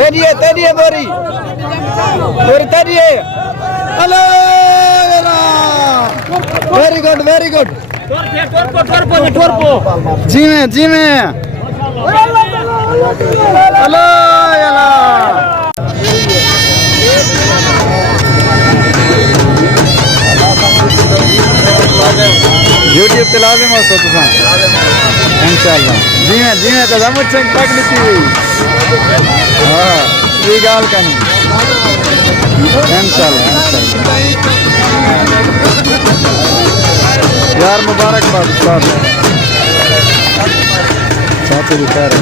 तेरी बोरी बोरी तेरी हेलो वेरी गुड जी में हेलो यूट्यूब पे लाजिम हो तुम इंशाल्लाह जी में तो हम चेक तक ली हाँ ये गाल का नहीं इंशाल्लाह यार मुबारकबाद उस्ताद साथ ही खैर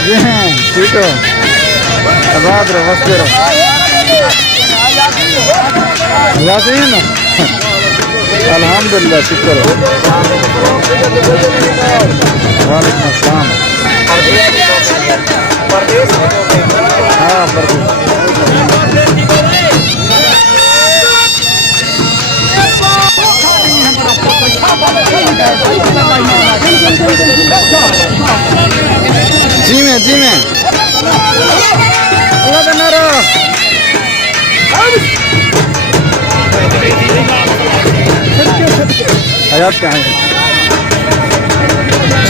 जी हाँ ठीक हो आबाद रहो मस्त रहो यासीन अल्हम्दुलिल्लाह शुक्र वालेकुम अस्सलाम हाँ जी में अल्लाह का नारा हयात क्या है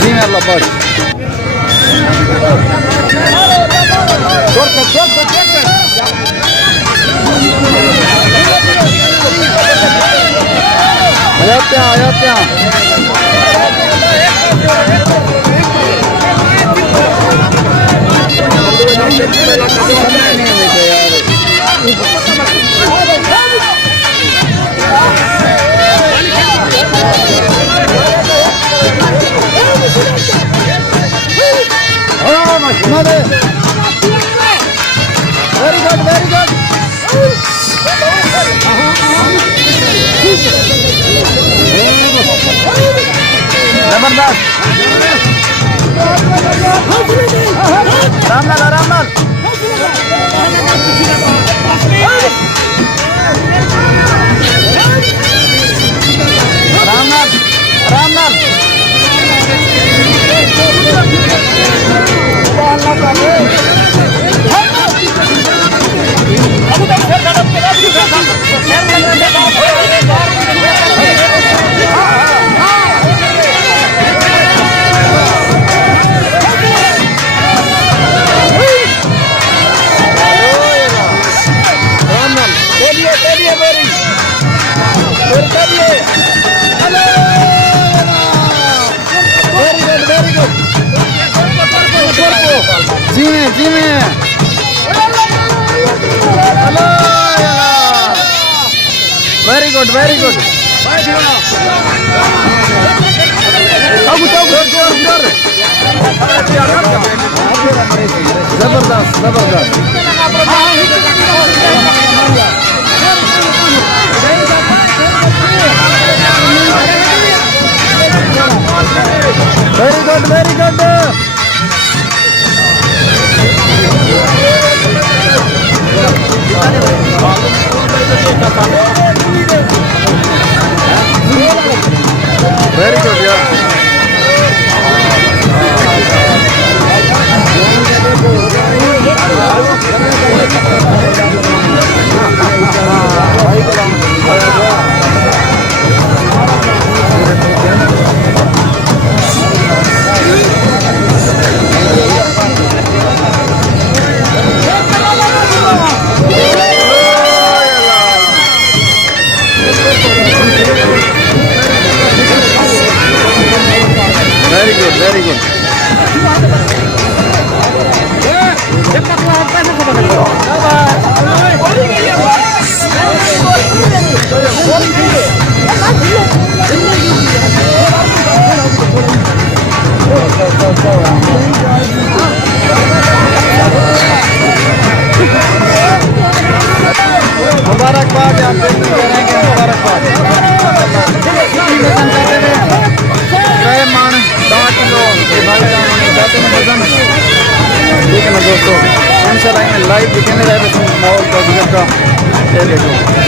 जी में अल्लाह पाक हयात क्या very good जबरदस्त रामलाल जी में हेलो वेरी गुड जबरदस्त वेरी गुड वेरी गुड यार very good मुबारकबाद आप मुबारकबाद मान 10 किलो भाई ठीक है ना दोस्तों। लाइव दिखेंगे रहे माहौल का गुजर का। ये देखो